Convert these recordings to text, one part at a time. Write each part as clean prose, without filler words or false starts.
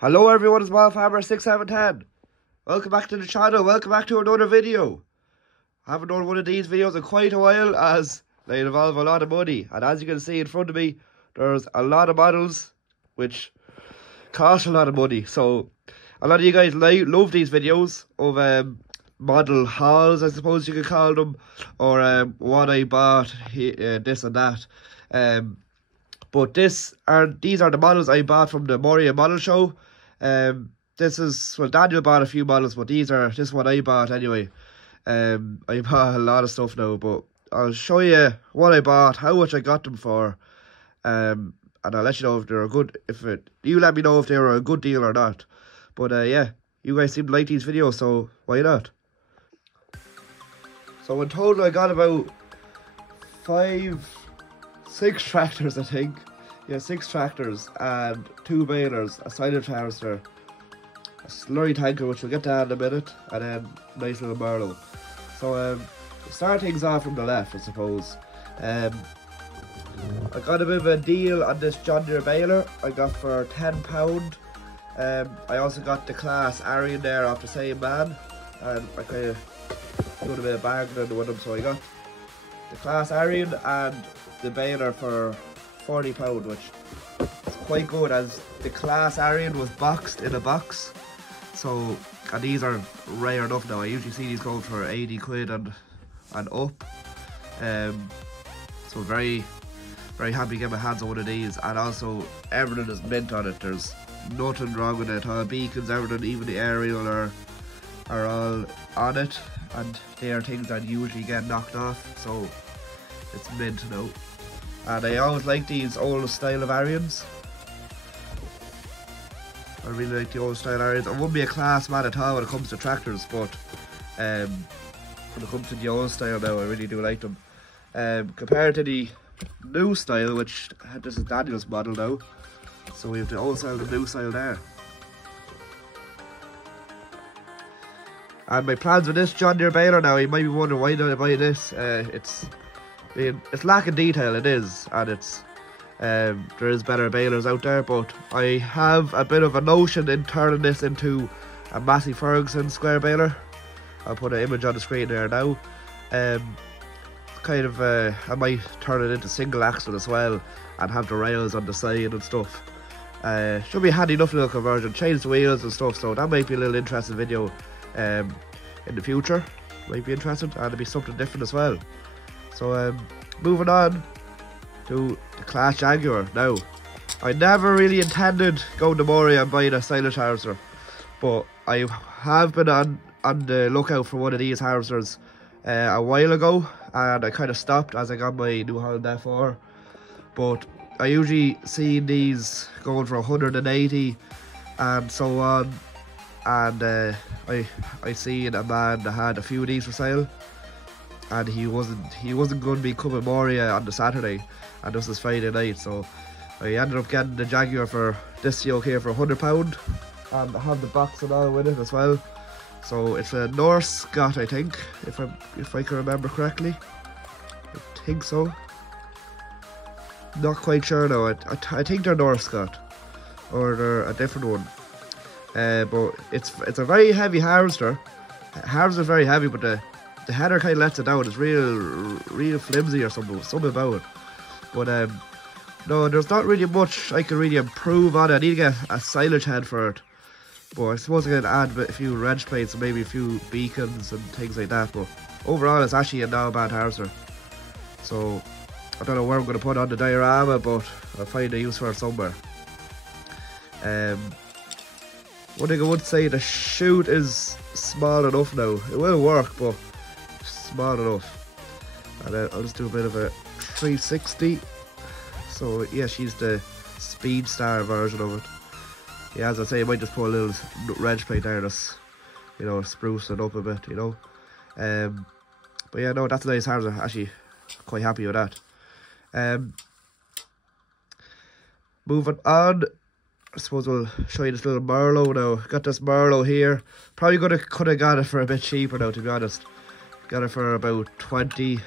Hello everyone, it's Farmer6710. Welcome back to the channel, welcome back to another video. I haven't done one of these videos in quite a while as they involve a lot of money. And as you can see in front of me, there's a lot of models which cost a lot of money. So a lot of you guys love these videos of model hauls, I suppose you could call them, or what I bought, this and that. But these are the models I bought from the Moria model show. This is, well, Daniel bought a few models, but this is what I bought anyway. I bought a lot of stuff now, but I'll show you what I bought, how much I got them for, and I'll let you know if they're a good, you let me know if they were a good deal or not. But yeah, you guys seem to like these videos, so why not? So in total I got about 6 tractors, I think. Yeah, 6 tractors and 2 balers, a silage harvester, a slurry tanker, which we'll get to in a minute, and then a nice little merlo. So start things off from the left, I suppose. I got a bit of a deal on this John Deere baler. I got for £10. I also got the claas Arian there off the same man, and I kind of doing a bit of bargaining with them, so I got the claas Arian and the baler for £40, which is quite good, as the claas Arian was boxed in a box. So, and these are rare enough now. I usually see these going for 80 quid and up. So very, very happy to get my hands on one of these. And also, everything is mint on it. There's nothing wrong with it. All beacons, everything, even the aerial are all on it. And they are things that usually get knocked off. So, it's mint now. And I always like these old style of Arians. I really like the old style Arians. I wouldn't be a class man at all when it comes to tractors, but when it comes to the old style now, I really do like them. Compared to the new style, which this is Daniel's model now. So we have the old style and the new style there. And my plans with this John Deere baler now, you might be wondering why did I buy this. It's lacking detail, it is, and it's there is better balers out there, but I have a bit of a notion in turning this into a Massey Ferguson square baler. I'll put an image on the screen there now. I might turn it into single axle as well and have the rails on the side and stuff. Should be a handy enough little conversion, change the wheels and stuff, so that might be a little interesting video in the future. Might be interesting, and it'll be something different as well. So moving on to the class Jaguar. Now, I never really intended going to Moria and buying a silage harvester, but I have been on the lookout for one of these harvesters a while ago, and I kind of stopped as I got my new Holland F4. But I usually see these going for 180 and so on, and I seen a man that had a few of these for sale. And he wasn't going to be coming Moria on the Saturday, and this is Friday night, so I ended up getting the Jaguar for this yoke here for £100, and I have the box and all with it as well. So it's a Norse Scott, I think, if I can remember correctly. I think so. Not quite sure now. I think they're Norse Scott, or they're a different one. But it's a very heavy harvester. Harvester's very heavy, but the header kind of lets it down. It's real flimsy or something about it. But no, there's not really much I can really improve on it. I need to get a silage head for it. But I suppose I can add a few wrench plates and maybe a few beacons and things like that. But overall, it's actually a not bad harvester. So I don't know where I'm going to put on the diorama, but I'll find a use for it somewhere. One thing I would say, the chute is small enough now. It will work, but small enough. And I'll just do a bit of a 360. So yeah, she's the Speed Star version of it. Yeah, as I say, I might just put a little wrench plate there, just, you know, spruce it up a bit, you know. But yeah, no, that's a nice harvester. Actually, quite happy with that. Moving on, I suppose we'll show you this little merlo now. Got this merlo here. Probably could have got it for a bit cheaper now, to be honest. Got it for about £20.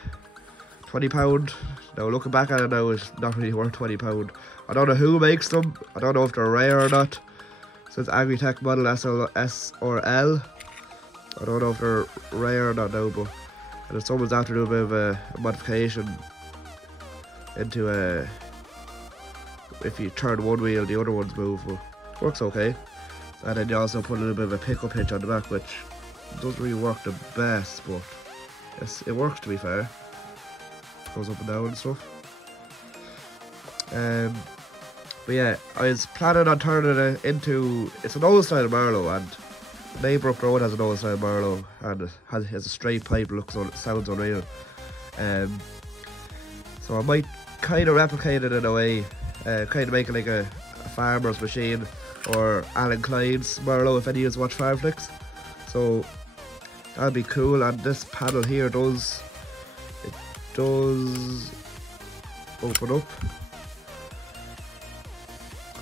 Now looking back at it now, it's not really worth £20. I don't know who makes them. I don't know if they're rare or not. So it's Agritech model S or L. I don't know if they're rare or not now, but and if someone's after doing a bit of a modification into a, if you turn one wheel, the other ones move, but works okay. And then you also put a little bit of a pickup hitch on the back, which doesn't really work the best, but it works, to be fair. Goes up and down and stuff. But yeah, I was planning on turning it into, it's an old style merlo, and Maybrook Road has an old style merlo, and it has a straight pipe, sounds unreal. So I might kind of replicate it in a way, kind of make it like a farmer's machine, or Alan Klein's merlo if any of you watch Farm Flicks. So that'd be cool. And this panel here does open up,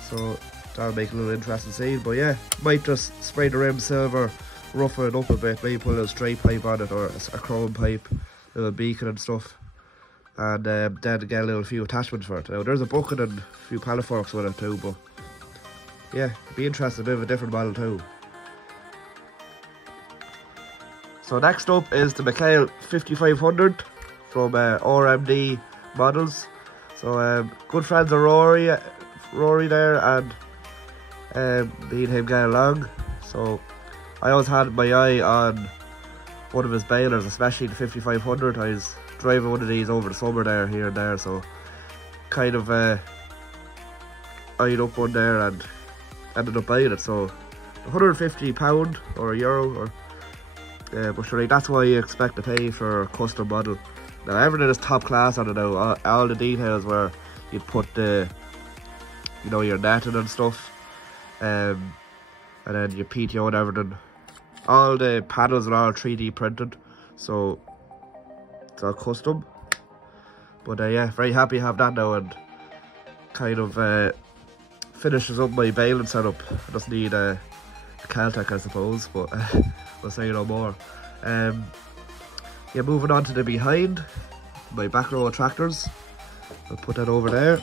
so that'll make a little interesting scene. But yeah, might just spray the rim silver, roughen it up a bit, maybe put a little straight pipe on it, or a chrome pipe, a little beacon and stuff, and then get a few attachments for it. Now there's a bucket and a few pallet forks with it too, but yeah, it'd be interesting, a bit of a different model too. So next up is the McHale 5500 from RMD Models. So good friends of Rory there, and me and him get along. So I always had my eye on one of his balers, especially the 5500. I was driving one of these over the summer there, here and there, so kind of eyed up one there and ended up buying it. So £150 or €1, or but sure, that's what you expect to pay for a custom model. Now everything is top class on it now. All the details where you put the, you know, your netting and stuff, and then your PTO and everything. All the panels are all 3D printed, so it's all custom. But yeah, very happy to have that now, and kind of finishes up my baling setup. I just need a Caltech, I suppose, but we'll say no more. Yeah, moving on to the behind, my back row of tractors. I'll put that over there.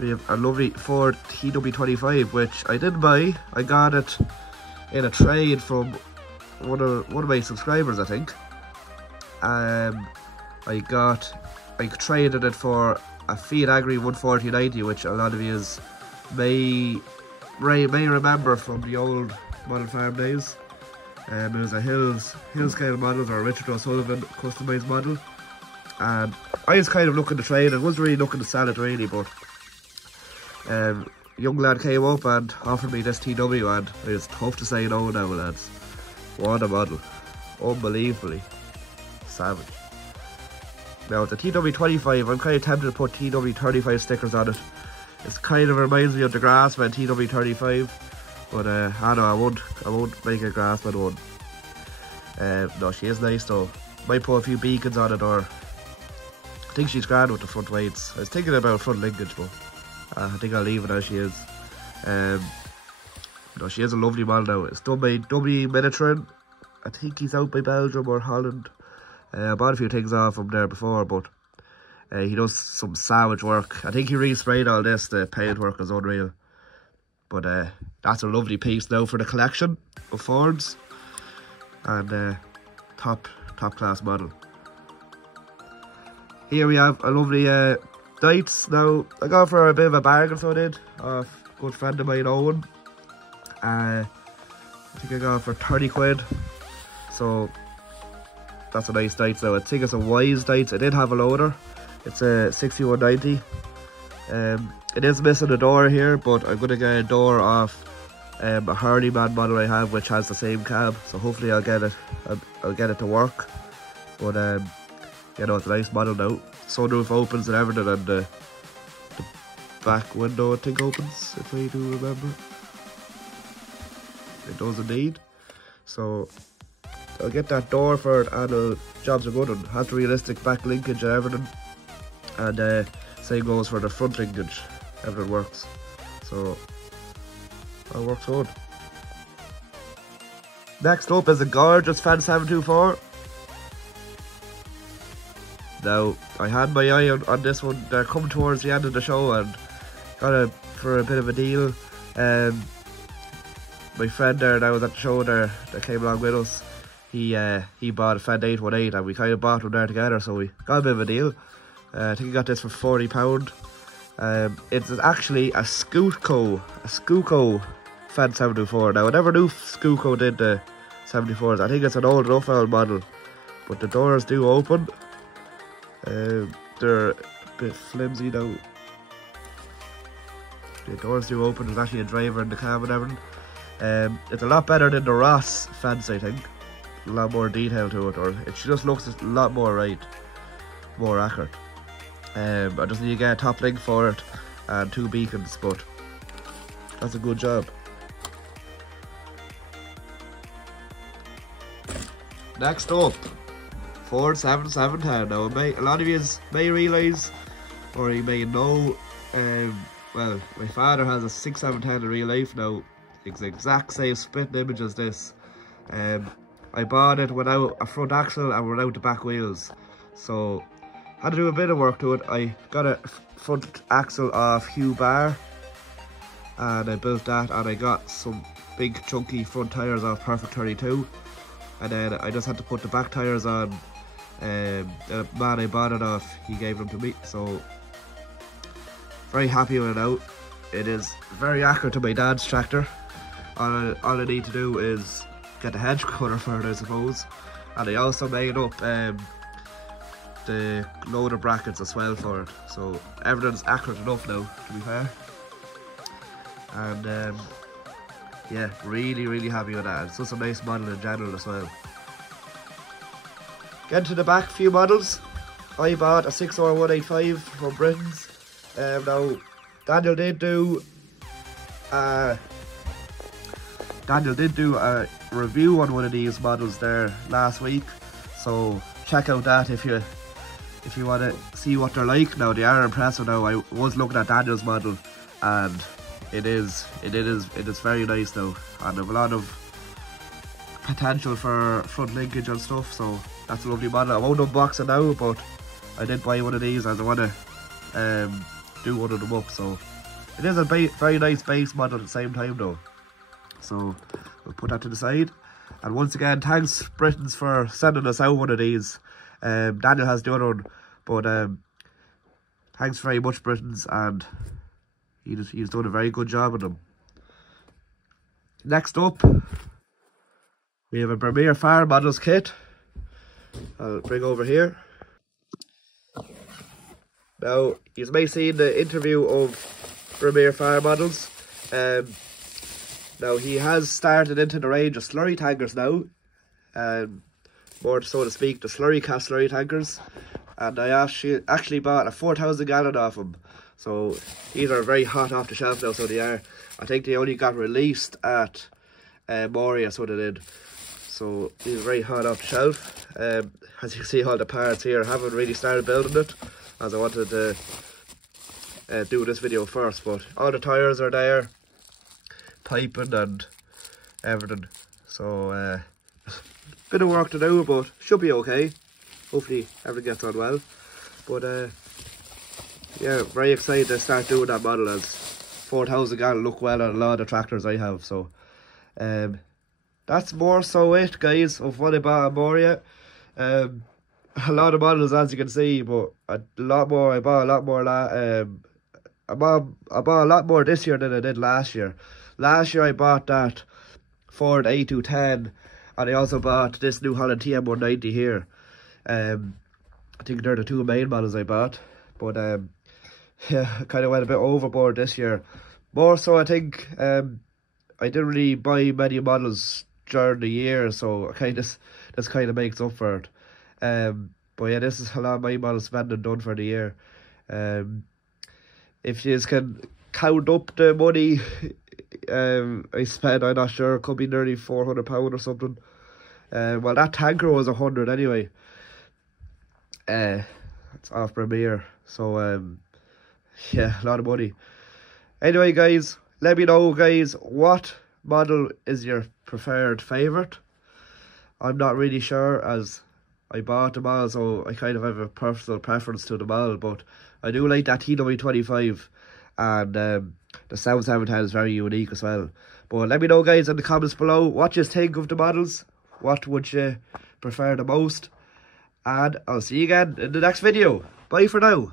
We have a lovely Ford TW25, which I didn't buy. I got it in a trade from one of my subscribers, I think. I traded it for a Fiat Agri 14090, which a lot of you may remember from the old Model Farm days. It was a Hill scale model, or a Richard O'Sullivan customised model, and I was kind of looking to trade. I wasn't really looking to sell it really, but young lad came up and offered me this TW, and it was tough to say no now, lads. What a model, unbelievably savage. Now the TW25, I'm kind of tempted to put TW35 stickers on it. It kind of reminds me of the Grassman TW35, but I know I won't make a Grassman one. No, she is nice though. Might put a few beacons on it, or I think she's grand with the front weights. I was thinking about front linkage, but I think I'll leave it as she is. No, she is a lovely model now. It's done by W Miniaturin. I think he's out by Belgium or Holland. I bought a few things off him there before, but he does some savage work. I think he re-sprayed all this. The paint work is unreal. But that's a lovely piece now for the collection of Fords, and top class model. Here we have a lovely Dites. Now I got for a bit of a bargain, so I did, off a good friend of mine, Owen. I think I got it for 30 quid. So that's a nice Dites now. I think it's a Wise Dites. I did have a loader. It's a 6190. It is missing a door here, but I'm going to get a door off a Hardyman model I have, which has the same cab. So hopefully I'll get it to work. But you know, it's a nice model now. Sunroof opens and everything, and the back window I think opens, if I do remember. It does indeed. So I'll get that door for it, and jobs are good, and has the realistic back linkage and everything. And same goes for the front linkage. Everything works. So that works good. Next up is a gorgeous Fendt 724. Now, I had my eye on this one. They're coming towards the end of the show, and got it for a bit of a deal. My friend there that was at the show there that came along with us, he bought a Fendt 818 and we kind of bought them there together, so we got a bit of a deal. I think he got this for £40. It's actually a Scootco Fendt 74. Now I never knew Scootco did the 74s. I think it's an old enough old model, but the doors do open. They're a bit flimsy now. The doors do open. There's actually a driver in the cab and everything. It's a lot better than the Ross Fendt, I think. A lot more detail to it, or it just looks a lot more right, more accurate. I just need to get a top link for it and 2 beacons, but that's a good job. Next up, Ford 7710. Now, a lot of you may realise, or you may know, well, my father has a 6710 in real life now. It's the exact same split image as this. I bought it without a front axle and without the back wheels, so had to do a bit of work to it. I got a front axle off Hugh Barr and I built that, and I got some big chunky front tyres off Perfect 32, and then I just had to put the back tyres on. The man I bought it off, he gave them to me, so very happy with it now. It is very accurate to my dad's tractor. All I need to do is get the hedge cutter for it, I suppose. And I also made up the loader brackets as well for it, so everything's accurate enough now, to be fair. And yeah, really happy with that. It's just a nice model in general as well. Getting to the back few models, I bought a 6R185 from Britain's. Now Daniel did do a review on one of these models there last week, so check out that if you want to see what they're like. Now they are impressive. Now I was looking at Daniel's model and it is very nice now, and have a lot of potential for front linkage and stuff, so that's a lovely model. I won't unbox it now, but I did buy one of these as I want to do one of them up, so it is a very nice base model at the same time though, so we'll put that to the side. And once again, thanks Britons for sending us out one of these. Daniel has the other one, but thanks very much Britons, and he's done a very good job with them. Next up, we have a Premier Farm Models kit. I'll bring over here. Now, you may have seen the interview of Premier Farm Models. Now, he has started into the range of slurry tankers now. More so to speak, the slurry cast slurry tankers. And I actually bought a 4,000 gallon off him. So, these are very hot off the shelf now, so they are. I think they only got released at Moria, so they did. So, these are very hot off the shelf. As you can see, all the parts here, I haven't really started building it, as I wanted to do this video first, but all the tyres are there, piping and everything, so bit of work to do, but should be okay. Hopefully everything gets on well, but yeah, very excited to start doing that model, as 4,000 gallon look well on a lot of the tractors I have. So that's more so it, guys, of what I bought at Moria. A lot of models, as you can see, but I bought a lot more I bought a lot more this year than I did last year. Last year I bought that Ford A210, and I also bought this New Holland TM190 here. I think they're the two main models I bought, but yeah, I kind of went a bit overboard this year. More so, I think I didn't really buy many models during the year, so this kind of makes up for it. But yeah, this is a lot of my model spending done for the year. If you can count up the money I spent, I'm not sure, it could be nearly £400 or something. Well, that tanker was 100 anyway. It's off Premier, so yeah, a lot of money. Anyway, guys, let me know, guys, what model is your preferred favourite. I'm not really sure, as I bought them all, so I kind of have a personal preference to them all, but I do like that TW25, and The sound 710 is very unique as well. But let me know, guys, in the comments below what you think of the models. What would you prefer the most? And I'll see you again in the next video. Bye for now.